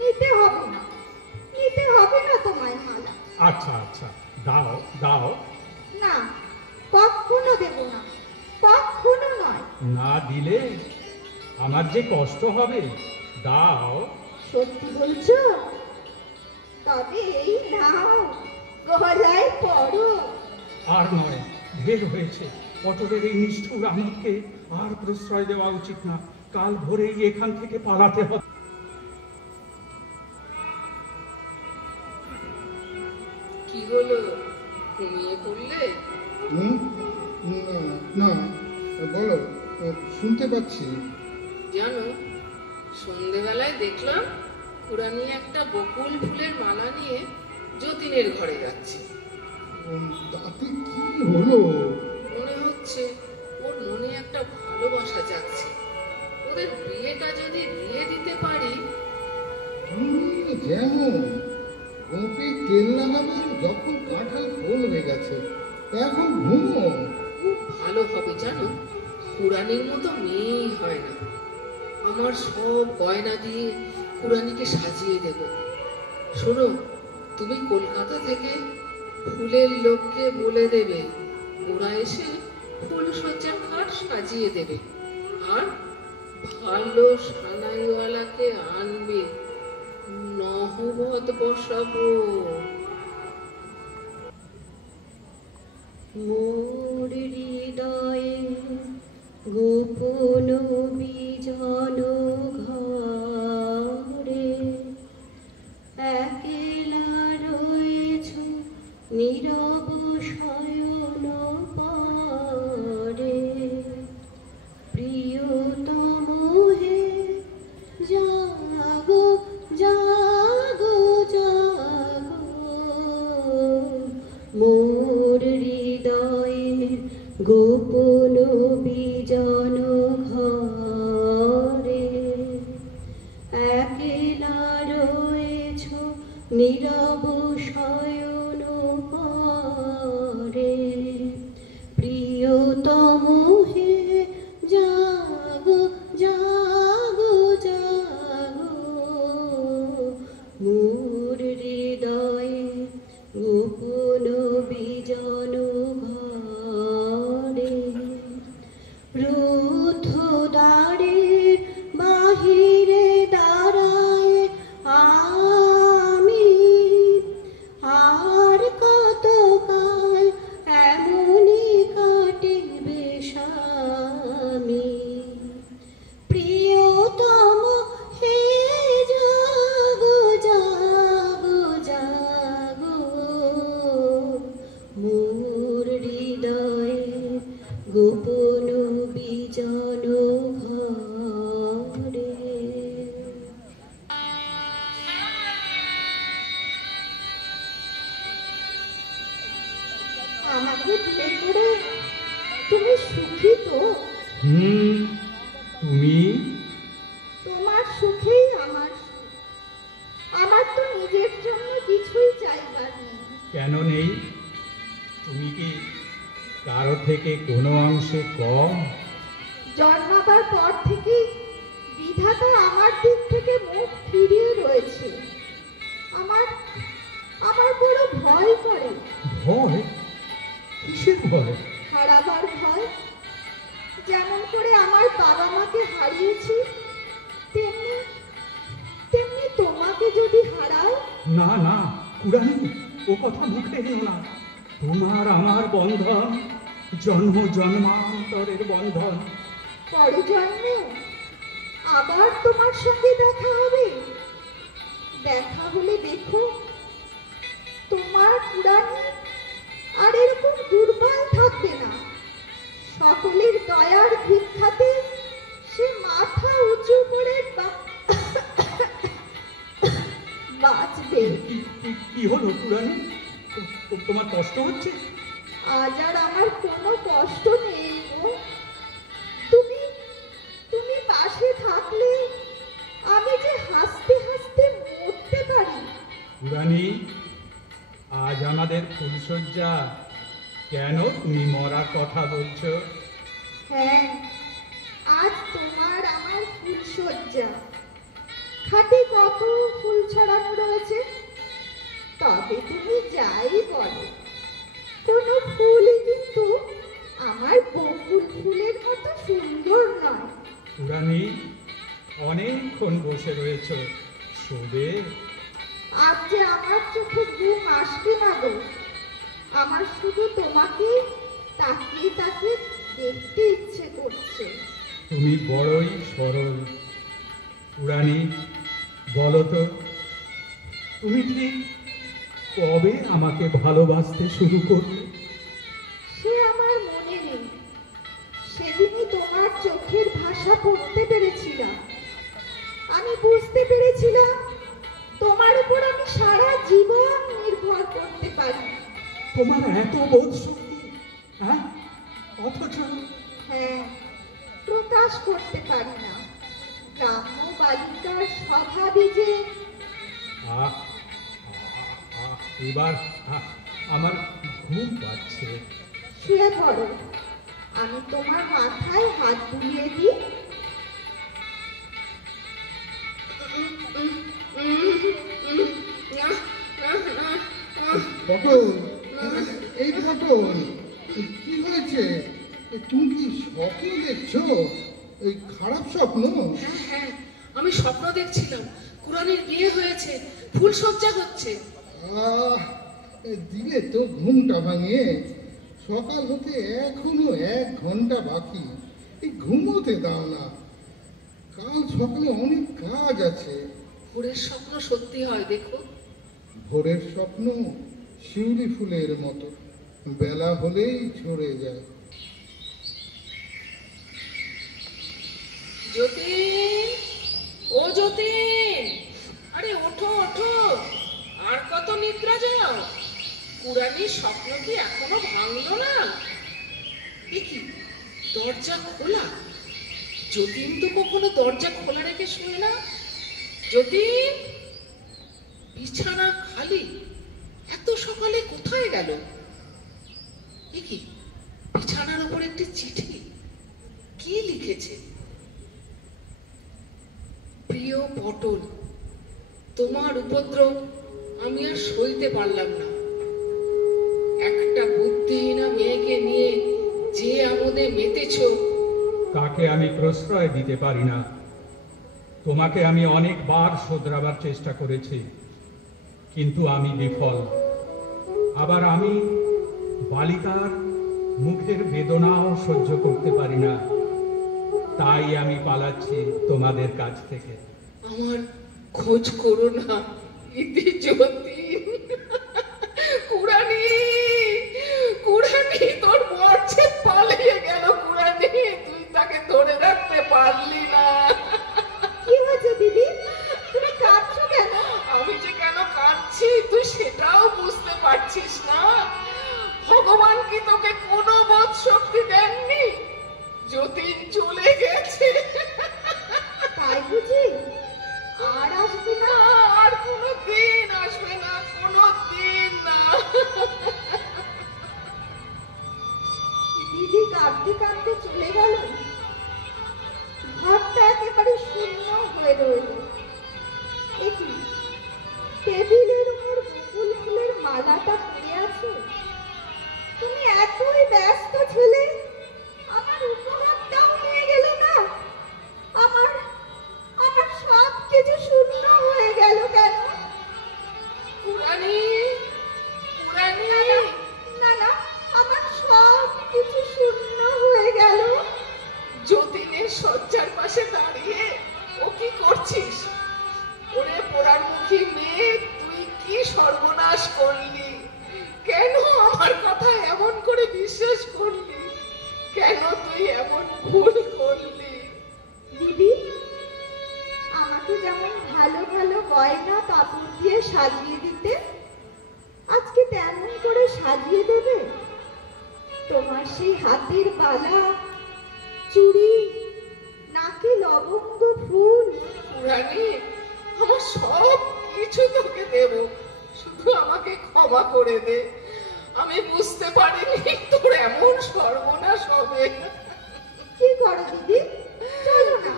নিতে হবে না, নিতে হবে না তোমায় মালা। আচ্ছা আচ্ছা, দাও দাও। না, কখনো দেব না, কখনো নয়। না দিলে আমার যে কষ্ট হবে। দাও। সত্যি বলছো? তবে এই নাও, গলায় পড়ো। আর নয়, ঢের হয়েছে। পটলের এই নিষ্ঠুর আমাকে আর প্রশ্রয় দেওয়া উচিত না। কাল ভোরেই এখান থেকে পালাতে হবে। কি হলো, ঘুমিয়ে পড়লে? হুম? না, বলো, শুনতে পাচ্ছি। জানো, সন্ধেবেলায় দেখলাম কুড়ানি একটা বকুল ফুলের মালা নিয়ে যতীনের ঘরে যাচ্ছে। তাতে কি হলো? মনে হচ্ছে ওর মনে একটা ভালোবাসা জাগছে। ওদের বিয়েটা যদি দিয়ে দিতে পারি। যেমন গোপে তেল লাগাবো যখন কাঁঠাল ফলবে গেছে, এখন ঘুমো। খুব ভালো হবে জানো, কুড়ানির মতো মেয়েই হয় না। আমার সব গয়না দিয়ে কুড়ানিকে সাজিয়ে দেব। শোনো, তুমি কলকাতা থেকে ফুলের লোককে বলে দেবে, ওরা এসে ফুলসজ্জার খাট সাজিয়ে দেবে। আর ভালো সানাইওয়ালাকে আনবে, নহবত বসাবো। মোর হৃদয়ে গোপন বিজন ঘরে একলা রয়েছ নীরব শয়ন পরে। প্রিয়তম হে জাগো জাগো জাগো, মোর হৃদয়ের গোপন বিজন ঘরে একলা রয়েছ নীরব শয়ন পরে। প্রিয়তম হে জাগো জাগো জাগো, মোর হৃদয়ে গোপন বিজন ঘরে। রুদ্ধ দ্বারের বাহিরে দাঁড়ায় আমি, আর কতকাল এমনই কাটিবে স্বামী। প্রিয়তম হে জাগো জাগো জাগো, মোর হৃদয়ে গোপন বিজন ঘরে। আমাকে বিয়ে করে তুমি সুখী তো? তুমি? তোমার সুখেই আমার সুখ। আমার তো নিজের জন্য কিছুই চাইবার নেই। কেন নেই? তুমি কি কারো থেকে কোনো অংশে কম? জন্মাবার পর থেকেই বিধাতা আমার দিক থেকে মুখ ফিরিয়ে রয়েছে। আমার আমার বড় ভয় করে। ভয়? কিসের ভয়? হারাবার ভয়। যেমন করে আমার বাবা মাকে হারিয়েছি, তেমনি তেমনি তোমাকে যদি হারাও। না না কুড়ানি, ও কথা মুখে এনো না। তোমার আমার বন্ধন জন্ম জন্মান্তরের বন্ধন। পরজন্মে আবার তোমার সঙ্গে দেখা হবে। দেখা হলে দেখো, তোমার কুড়ানি আর এরকম দুর্বল থাকবে না। সকলের দয়ার ভিক্ষাতে সে মাথা উঁচু করে বাঁচবে। কি হলো কুড়ানি? তোমার কষ্ট হচ্ছে? আজ আর আমার কোনো কষ্ট নেই গো। তুমি তুমি পাশে থাকলে পুরানি, আজ আমাদের ফুলশয্যা, কেন তুমি মরার কথা বলছো? হ্যাঁ, আজ তোমার আমার ফুলশয্যা। খাটে কত ফুল ছড়ানো রয়েছে, তবে তুমি যাই বলো, কোনো ফুলই কিন্তু আমার বকুল ফুলের মতো সুন্দর নয়। পুরানি, অনেকক্ষণ বসে রয়েছ, শোবে? আজ যে আমার চোখে ঘুম আসবে না গো। আমার শুধু তোমাকে তাকিয়ে তাকিয়ে দেখতে ইচ্ছে করছে। তুমি বড়ই সরল। পুরানি, বলো তো, তুমি ঠিক কবে আমাকে ভালোবাসতে শুরু করলে? সে আমার মনে নেই। সেদিনই তোমার চোখের ভাষা পড়তে পেরেছিলাম। আমি বুঝতে পেরেছিলাম তোমার উপর আমি সারা জীবন নির্ভর করতে পারি। তোমার এত বোধ শক্তি, হ্যাঁ? অথচ হ্যাঁ, প্রকাশ করতে পারি না। গ্রাম্য বালিকার স্বভাবই যে। আহ, এবার আমার ঘুম পাচ্ছে। শুয়ে পড়ো, আমি তোমার মাথায় হাত বুলিয়ে দিই। পটল, এই পটল, কি হয়েছে? তুমি কি স্বপ্ন দেখছো? এই খারাপ স্বপ্ন? হ্যাঁ হ্যাঁ, আমি স্বপ্ন দেখছিলাম কুরানির বিয়ে হয়েছে, ফুলসজ্জা হচ্ছে। আহ, দিলে তো ঘুমটা ভাঙিয়ে। সকাল হতে এখনো 1 ঘন্টা বাকি। এই ঘুমোতে দাও না, কাল সকালে অনেক কাজ আছে। ভোরের স্বপ্ন সত্যি হয় দেখো। ভোরের স্বপ্ন শিউলি ফুলের মতো, বেলা হলেই ঝরে যায়। যতীন, ও যতীন, আরে ওঠো ওঠো, আর কত নিদ্রা যাও? কুরানির স্বপ্ন কি এখনো ভাঙলো না? এ কি, দরজা খোলা? যতীন তো কখনো দরজা খোলা রেখে শুয়ে না। যতীন, বিছানা খালি, এত সকালে কোথায় গেল? এ কি, বিছানার উপর একটি চিঠি, কি লিখেছে? প্রিয় পটল, তোমার উপদ্রব আমি আর সইতে পারলাম না। একটা বুদ্ধিহীনা মেয়েকে নিয়ে যে আমোদে মেতেছ, তাকে আমি প্রশ্রয় দিতে পারি না। তোমাকে আমি অনেকবার শোধরাবার চেষ্টা করেছি, কিন্তু আমি বিফল। আবার আমি বালিকার মুখের বেদনাও সহ্য করতে পারি না, তাই আমি পালাচ্ছি তোমাদের কাছ থেকে। আমার খোঁজ করো না, ইতি যতীন। কুরানি, কুরানি, তোর বর যে পালিয়ে গেল। কুরানি, তুই তাকে ধরে রাখতে পারলি না। কি হয়েছে দিদি, তুমি কাঁদছো কেন? আমি যে কেন কাঁদছি তুই সেটাও বুঝতে পারছিস না? ভগবান কি তোকে কোনো বোধ শক্তি দেননি? যতীন চলে গেছে। তাই বুঝি? আর আসবে না? আর কোনো দিন আসবে না, কোনো দিন না। দিদি কাঁদতে কাঁদতে চলে গেল। ঘরটা একেবারে শূন্য হয়ে রইল। দেখি, টেবিলের উপর বকুল ফুলের মালাটা পড়ে আছে। তুমি এতই ব্যস্ত ছেলে, আমার উপহারটাও নিয়ে গেলে না। আমার আমার সব কিছু শূন্য হয়ে গেল কেন? কুরানি, কুরানি, না না, আমার সব কিছু শূন্য হয়ে গেল। যতীনের শয্যার পাশে দাঁড়িয়ে ও কি করছিস? ওরে পোড়ারমুখী মেয়ে, তুই কি সর্বনাশ করলি? কেন আমার কথা এমন করে বিশ্বাস করলি? কেন তুই এমন ভুল করলি? দিদি, আমাকে যেমন ভালো ভালো গয়না কাপড় দিয়ে সাজিয়ে দিতে, আজকে তেমন করে সাজিয়ে দেবে? তোমার সেই হাতের বালা, চুড়ি, নাকে লবঙ্গ ফুল। কুরানি, আমার সব কিছু তোকে দেব, শুধু আমাকে ক্ষমা করে দে, আমি বুঝতে পারিনি তোর এমন সর্বনাশ হবে। কি করো দিদি? চলো না,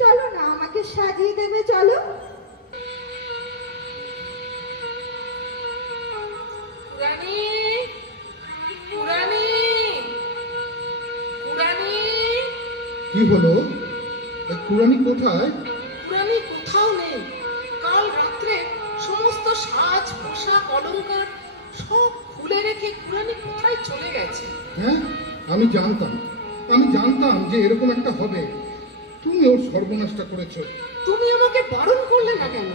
চলো না, আমাকে সাজিয়ে দেবে, চলো। কুরানি, কুরানি, কুরানি। কি হলো? কুরানি কোথায়? কুরানি কোথাও নেই। কাল রাত্রে সমস্ত সাজ পোশাক অলংকার সব খুলে রেখে কুরানি কোথায় চলে গেছে। হ্যাঁ, আমি জানতাম যে এরকম একটা হবে। তুমি ওর সর্বনাশটা করেছো। তুমি আমাকে বারণ করলে না কেন?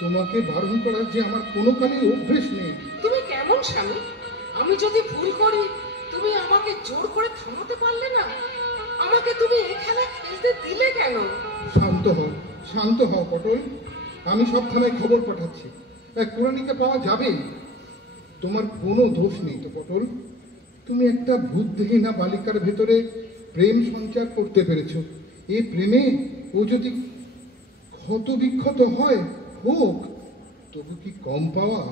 তোমাকে বারণ করার যে আমার কোনো কালেই অভ্যেস নেই। তুমি কেমন স্বামী? আমি যদি ভুল করি তুমি আমাকে জোর করে থামাতে পারলে না? আমাকে তুমি এই খেলা খেলতে দিলে কেন? শান্ত হও পটল। আমি সব থানায় খবর পাঠাচ্ছি। কুরানিকে পাওয়া যাবেই। তোমার কোনো দোষ নেই তো পটল। তুমি একটা বুদ্ধিহীনা বালিকার ভেতরে প্রেম সঞ্চার করতে পেরেছ। এই প্রেমে ও যদি ক্ষত বিক্ষত হয় হোক, তবু কি কম পাওয়া?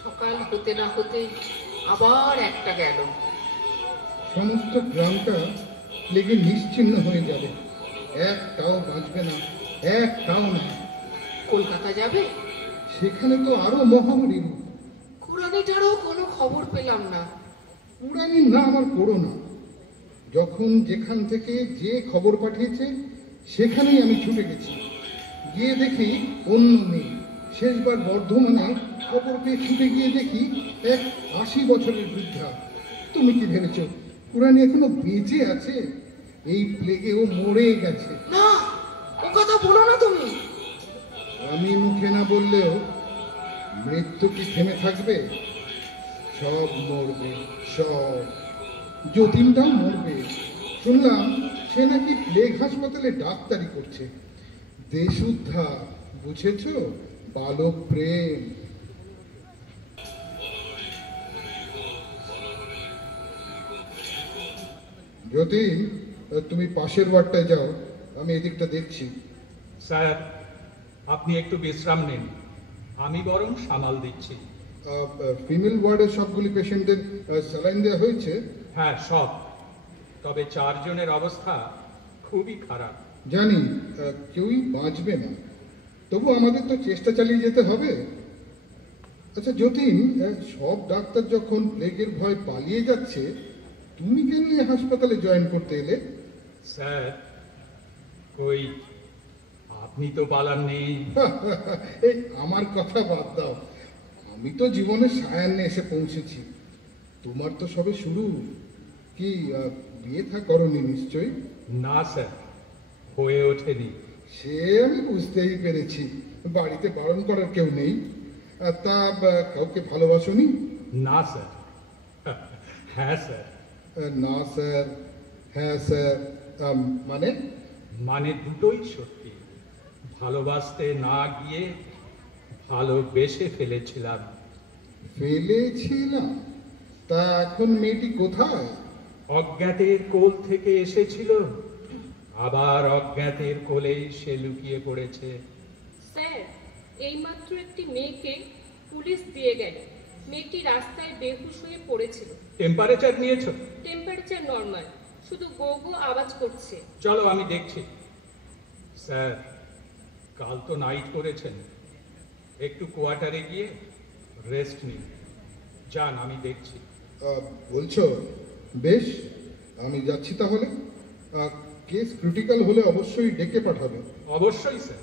সকাল হতে না হতে আবার একটা গেল। সমস্ত গ্রামটা লেগে নিশ্চিহ্ন হয়ে যাবে। একটাও বাঁচবে না, একটাও না। কলকাতা যাবে? সেখানে তো আরো মহামারী রূপ। কুরানিটারও কোনো খবর পেলাম না। কুরানি না আমার করো না। যখন যেখান থেকে যে খবর পাঠিয়েছে সেখানেই আমি ছুটে গেছি। গিয়ে দেখি অন্য নেই। শেষবার বর্ধমানে খবর পেয়ে ছুটে গিয়ে দেখি এক 80 বছরের বৃদ্ধা। তুমি কি ভেবেছ কুরানি এখনো বেঁচে আছে? এই প্লেগে ও মরে গেছে। না, ও কথা বলো না তুমি। আমি মুখে না বললেও মৃত্যু কি থেমে থাকবে? সব মরবে, সব। যতীনটাও মরবে। শুনলাম সে নাকি প্লেগ হাসপাতালে ডাক্তারি করছে। দেশ উদ্ধার, বুঝেছ? বালক প্রেম। যতীন, তুমি পাশের ওয়ার্ডটায় যাও, আমি এদিকটা দেখছি। স্যার, আপনি একটু বিশ্রাম নিন, আমি বরং সামাল দিচ্ছি। ফিমেল ওয়ার্ডের সবগুলি পেশেন্টদের স্যালাইন দেওয়া হয়েছে? হ্যাঁ, সব। তবে 4 জনের অবস্থা খুবই খারাপ। জানি কেউই বাঁচবে না, তবু আমাদের তো চেষ্টা চালিয়ে যেতে হবে। আচ্ছা যতীন, সব ডাক্তার যখন প্লেগের ভয় পালিয়ে যাচ্ছে, তুমি কেন এই হাসপাতালে জয়েন করতে এলে? স্যার, কই আপনি তো পালাননি। এই আমার কথা বাদ দাও। আমি তো জীবনের সায়ান্নে এসে পৌঁছেছি। তোমার তো সবে শুরু। কি বিয়ে থা করনি নিশ্চয়ই? না স্যার, হয়ে ওঠেনি। সে আমি বুঝতেই পেরেছি। বাড়িতে বারণ করার কেউ নেই। তা কাউকে ভালোবাসোনি? না স্যার। হ্যাঁ স্যার। না স্যার, হ্যাঁ স্যার, মানে? মানে দুটোই সত্যি। ভালোবাসতে না গিয়ে ভালোবেসে ফেলেছিলাম। ফেলেছিলাম? তা এখন মেয়েটি কোথায়? অজ্ঞাতের কোল থেকে এসেছিল, আবার অজ্ঞাতের কোলেই সে লুকিয়ে পড়েছে। স্যার, এইমাত্র একটি মেয়েকে পুলিশ দিয়ে গেল। মেয়েটি রাস্তায় বেহুশ হয়ে পড়েছিল। টেম্পারেচার নিয়েছো? টেম্পারেচার নর্মাল, শুধু গো গো আওয়াজ করছে। চলো আমি দেখছি। স্যার, কাল তো নাইট করেছেন, একটু কোয়ার্টারে গিয়ে রেস্ট নিন। যান, আমি দেখছি। বলছো? বেশ, আমি যাচ্ছি তাহলে। কেস ক্রিটিক্যাল হলে অবশ্যই ডেকে পাঠাবে। অবশ্যই স্যার।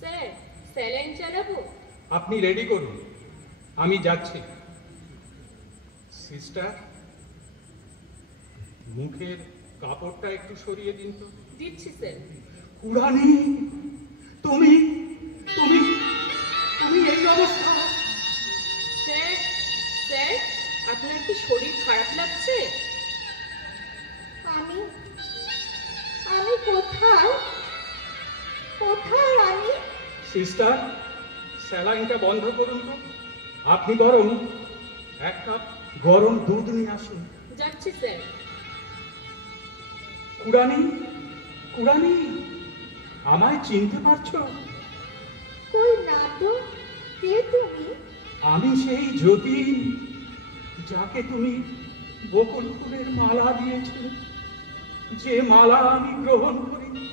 স্যার, স্যালাইন চালাবো? আপনি রেডি করুন, আমি যাচ্ছি। সিস্টার, মুখের কাপড়টা একটু সরিয়ে দিন তো। দিচ্ছি স্যার। কুরানি, তুমি তুমি তুমি এই অবস্থা? স্যার, স্যার, আপনার কি শরীর খারাপ লাগছে? আমি আমি কোথায়? কোথায় আমি? সিস্টার, স্যালাইনটা বন্ধ করুন তো। আপনি বরং এক কাপ গরম দুধ নিয়ে আসুন। যাচ্ছি স্যার। কুরানি, কুরানি, আমায় চিনতে পারছো? কই না তো, কে তুমি? আমি সেই যতীন, যাকে তুমি বকুল ফুলের মালা দিয়েছিলে, যে মালা আমি গ্রহণ করিনি।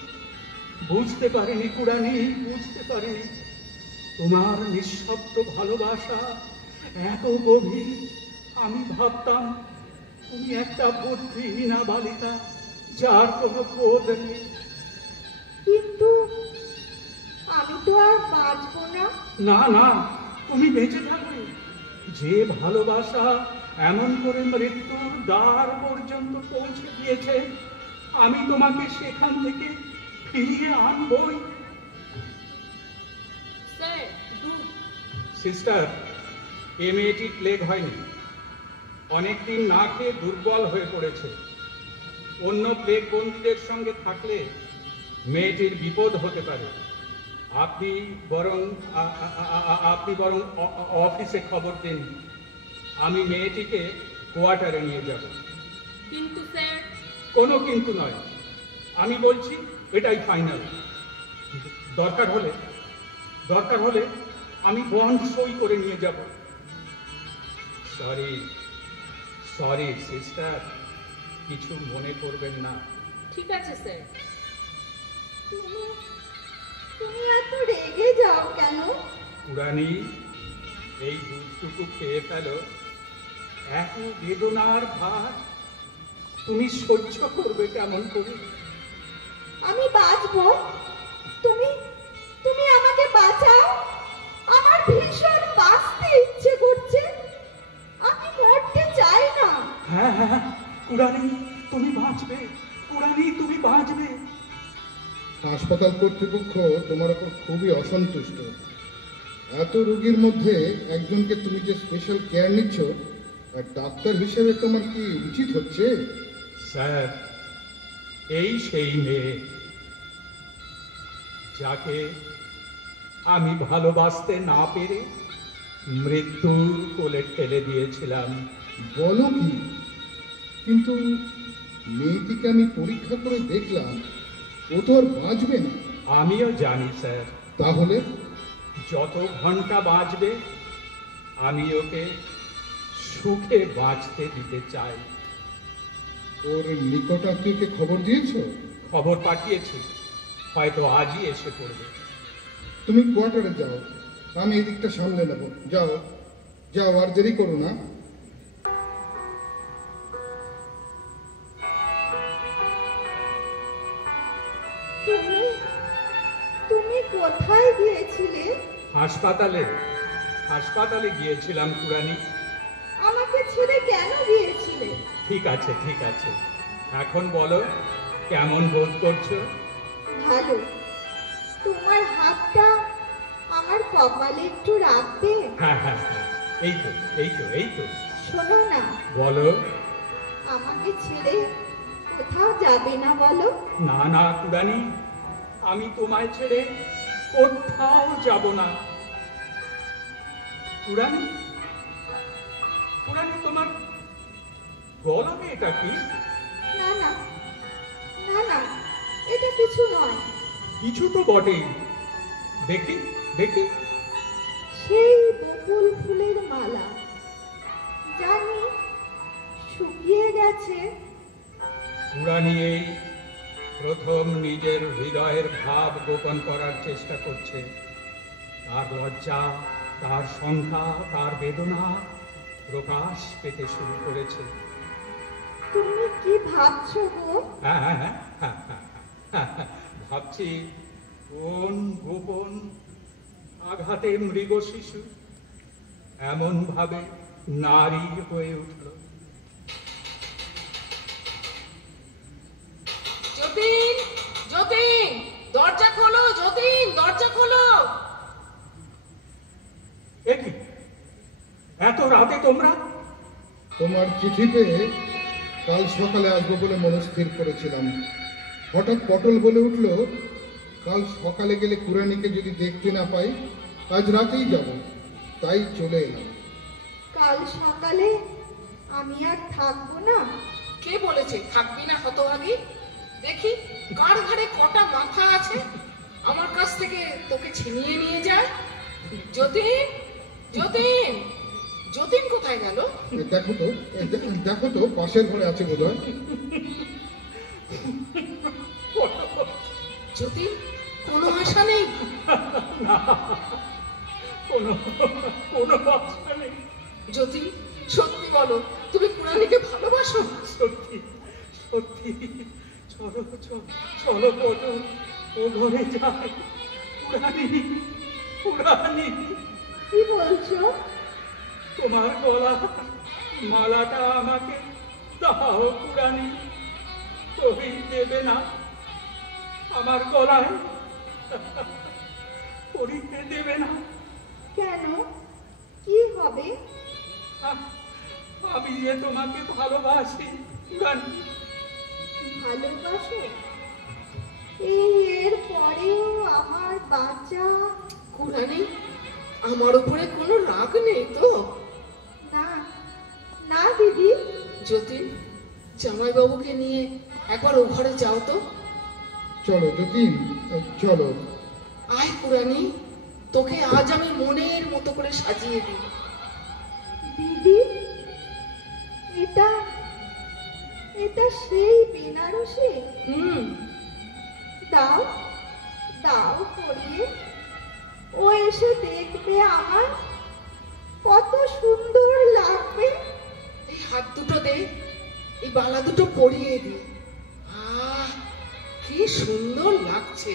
বুঝতে পারিনি কুড়ানি, বুঝতে পারিনি তোমার নিঃশব্দ ভালোবাসা এত গভীর। আমি ভাবতাম তুমি একটা বুদ্ধিহীনা বালিকা, যার কোনো বোধ নেই। কিন্তু আমি তো আর বাঁচবো না। না না, তুমি বেঁচে থাকবে। যে ভালোবাসা এমন করে মৃত্যুর দ্বার পর্যন্ত পৌঁছে দিয়েছে, আমি তোমাকে সেখান থেকে ফিরিয়ে আনবই। স্যার, দুধ। সিস্টার, এ মেয়েটি প্লেগ হয়নি, অনেকদিন না খেয়ে দুর্বল হয়ে পড়েছে। অন্য প্লেগ বন্দীদের সঙ্গে থাকলে মেয়েটির বিপদ হতে পারে। আপনি বরং অফিসে খবর দিন, আমি মেয়েটিকে কোয়ার্টারে নিয়ে যাব। কিন্তু স্যার। কোনো কিন্তু নয়, আমি বলছি এটাই ফাইনাল। দরকার হলে আমি বন্ড সই করে নিয়ে যাব। সরি সিস্টার, কিছু মনে করবেন না। ঠিক আছে স্যার। তুমি এত রেগে যাও কেন? কুড়ানি, এই দুধটুকু খেয়ে ফেলো। এত বেদনার ভার তুমি সহ্য করবে কেমন করে? আমি বাঁচবো, তুমি তুমি আমাকে বাঁচাও। আমার ভীষণ বাঁচতে ইচ্ছে করছে, আমি মরতে চাই না। হ্যাঁ হ্যাঁ, কুড়ানি তুমি বাঁচবে, কুড়ানি তুমি বাঁচবে। হাসপাতাল কর্তৃপক্ষ তোমার ওপর খুবই অসন্তুষ্ট। এত রোগীর মধ্যে একজনকে তুমি যে স্পেশাল কেয়ার নিচ্ছ, আর ডাক্তার হিসেবে তোমার কি উচিত হচ্ছে? স্যার, এই সেই মেয়ে যাকে আমি ভালোবাসতে না পেরে মৃত্যুর কোলে ঠেলে দিয়েছিলাম। বলো কি? কিন্তু মেয়েটিকে আমি পরীক্ষা করে দেখলাম, ও তো আর বাঁচবে না। আমিও জানি স্যার। তাহলে যত ঘন্টা বাঁচবে আমি ওকে সুখে বাঁচতে দিতে চাই। ওর নিকটাত্মীয়কে খবর দিয়েছো? খবর পাঠিয়েছি, হয়তো আজই এসে পড়বে। তুমি কোয়ার্টারে যাও, আমি এদিকটা সামলে নেব। যাও যাও, আর দেরি করো না। তুমি কোথায় গিয়েছিলে? হাসপাতালে গিয়েছিলাম কুড়ানি। আমাকে ছেড়ে কেন গিয়েছিলে? ঠিক আছে, এখন বলো, কেমন বোধ করছো? ভালো। তোমার হাতটা আমার কপালে একটু রাখবে? হ্যাঁ, এই তো। শোনো না। বলো। আমাকে ছেড়ে কোথাও যাবে না বলো? না কুড়ানি, আমি তোমায় ছেড়ে কোথাও যাব না। কুড়ানি, তোমার গলায় এটা কি? না, এটা কিছু নয়। কিছু তো বটেই। দেখি। সেই বকুল ফুলের মালা, জানি শুকিয়ে গেছে। কুড়ানি এই প্রথম নিজের হৃদয়ের ভাব গোপন করার চেষ্টা করছে। তার লজ্জা, তার শঙ্কা, তার বেদনা প্রকাশ পেতে শুরু করেছে। তুমি কি ভাবছো গো? হ্যাঁ, ভাবছি কোন গোপন আঘাতে মৃগ শিশু এমন ভাবে নারী হয়ে উঠল। যতীন, দরজা খোলো। যতীন, দরজা খোলো। কি এত রাতে তোমরা? তোমার চিঠি পেয়ে কাল সকালে আসবো বলে মনস্থির করেছিলাম। হঠাৎ পটল বলে উঠল, কাল সকালে গেলে কুড়ানিকে যদি দেখতে না পাই, আজ রাতেই যাব। তাই চলে এলাম। কাল সকালে আমি আর থাকবো না। কে বলেছে থাকবি না হতভাগী? দেখি কার ঘাড়ে কটা মাথা আছে। আমার কাছ থেকে তোকে ছিনিয়ে নিয়ে যায়। যতীন, যতীন, যতীন কোথায় গেল? দেখো তো পাশের ঘরে আছে বোধহয়। যতীন, কোনো আশা নেই? কোনো আশা নেই। যতীন, সত্যি বলো, তুমি পুরাণীকে ভালোবাসো? সত্যি সত্যি। চলো চলো পটল, ও ঘরে যাই। পুরাণী, কি বলছো? তোমার গলা মালাটা আমাকে দাও পুরাণী। তুমি দেবে না আমার গলায়? পরিতে দেবে না? কেন, কি হবে? আমি যে তোমাকে ভালোবাসি পুরাণী। ভালোবাসো? এর পরেও আমার বাচ্চা? পুরাণী, আমার উপরে কোনো রাগ নেই তো? না না দিদি। যতীন, জামাইবাবুকে নিয়ে একবার ও ঘরে যাও তো। চলো যতীন, চলো। আয় পুরাণী, তোকে আজ আমি মনের মতো করে সাজিয়ে দিই। দিদি, এটা এটা সেই বেনারসি? দাও দাও পরিয়ে, ও এসে দেখবে আমার কত সুন্দর লাগবে। এই হাত দুটো দে, এই বালা দুটো পরিয়ে দি। আহ, কি সুন্দর লাগছে।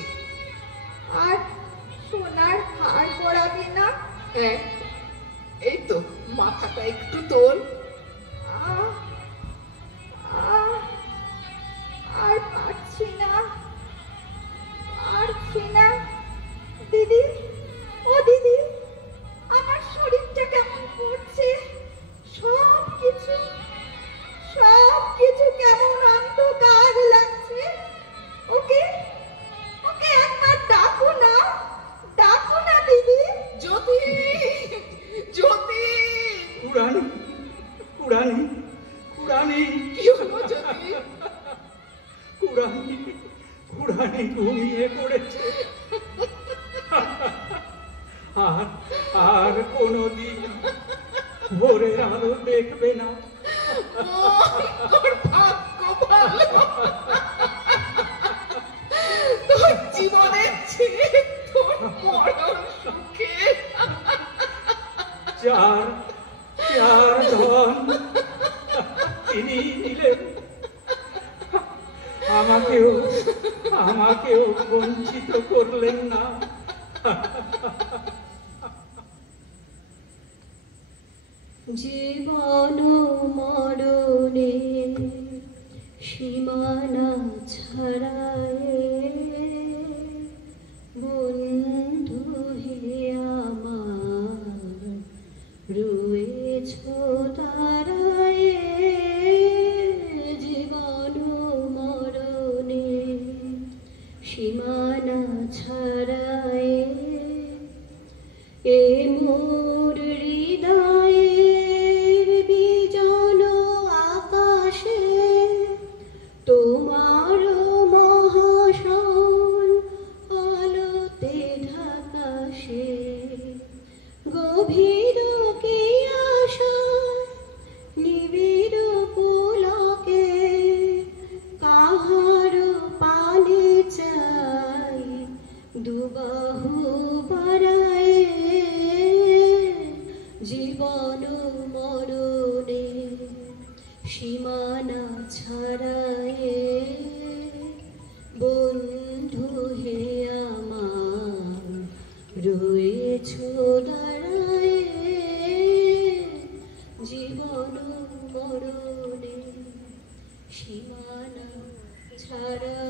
আর সোনার হার পরাবে না? হ্যাঁ, এই তো মাথাটা একটু তোল। আহ, আহ, আর পারছি না, দিদি, ও দিদি, আমার শরীরটা কেমন করছে, সব কিছু কেমন অন্ধকার লাগছে। ওকে ওকে একবার ডাকো না দিদি। যতীন, যতীন। পুরাণী, কি হলো যতীন? পুরাণী ঘুমিয়ে পড়েছে। আর কোনদিন ভোরের আলো দেখবে না। তোর ভাগ্য ভালো, তোর জীবনের চেয়ে তোর মরণ সুখে। চার ধন তিনি নিলেন, আমাকেও বঞ্চিত করলেন না। জীবন মরণে সীমানা ছাড়ায়, বন্ধু হে আমার রয়েছ দাঁড়ায়। জীবন মরণে সীমানা ছাড়ায়, এ মোর হৃদয়ের বিজন আকাশে তোমার মহাশন আলোতে ঢাকাশে। গভীর কি আশা নিবিড় পুলকে, কাহার পানে চাই দুবাহু বাড়ায়। জীবন মরণে সীমানা ছাড়ায়, বন্ধু হে আমার রয়েছ দাঁড়ায়। জীবন মরণে সীমানা ছাড়ায়।